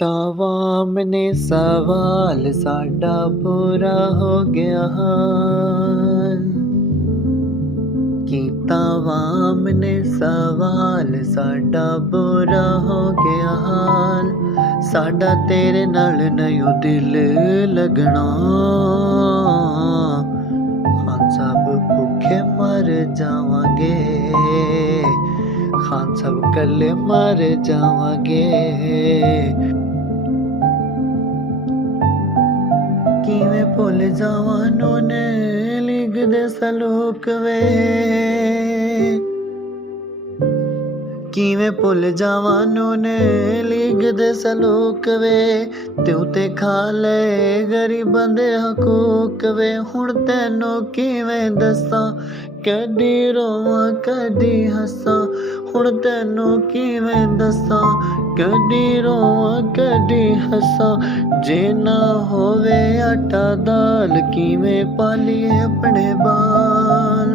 तावाम ने सवाल साडा बुरा हो गया हाल। तावाम ने सवाल साडा बुरा हो गया हाल। साडा तेरे नाल नहीं दिल लगना। खान साहब भुखे मर जावांगे, खान साहब कल्ले मर जावांगे। किवें भुल जावां नूने लीग दे सलूक वे, किवें भुल जावां नूने लीग दे सलूक वे। तू ते खा ले गरीबां दे हकूक वे। हुण तैनू किवें दस्सां, कदी रोवां कदी हस्सां। हुण तैनू किवें दस्सां, कदी रोवां कदी हस्सां। जे ना होवे आटा दाल, किवें पालीए अपने बाल।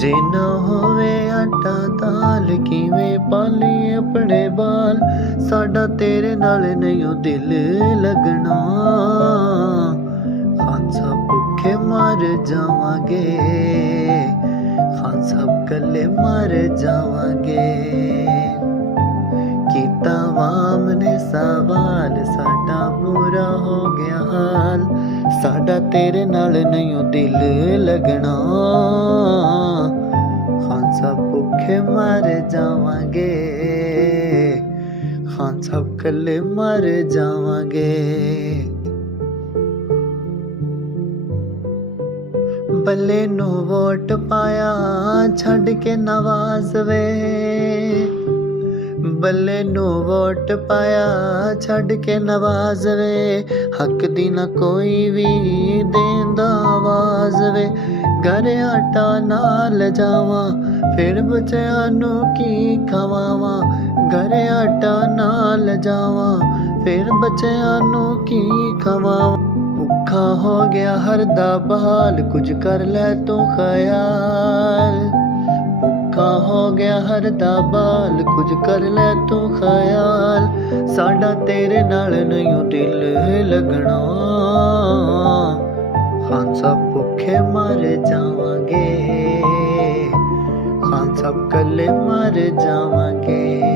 जे ना होवे आटा दाल, किवें पालीए अपने बाल। साडा तेरे नाल नहीं दिल लगना। खान साहब भुखे मर जावांगे, खान साहब कल्ले मर जावांगे। तावाम ने सवाल साडा बुरा हो गया हाल। साडा तेरे नाल नहीं दिल लगना। खान साहब भुखे मर जावांगे, खान साहब कल्ले मर जावांगे। बल्ले नू वोट पाया छड़ के नवाज वे। बल्ले नू वोट पाया छड़ के नवाज वे। हक दी ना कोई भी देंदा आवाज वे। घर आटा नाल जावां, फिर बच्चियां नू की खवावां। घर आटा नाल जावां, फिर बच्चियां नू की खवावां। भुखा हो गया हर दा बहाल, कुछ कर ले तू ख्याल। भुखा हो गया हर दा बाल, कुछ कर ले तू ख्याल। साडा तेरे नाल नहीं दिल लगना। खान साहब भुखे मर जावांगे, खान साहब कल्ले मर जावांगे।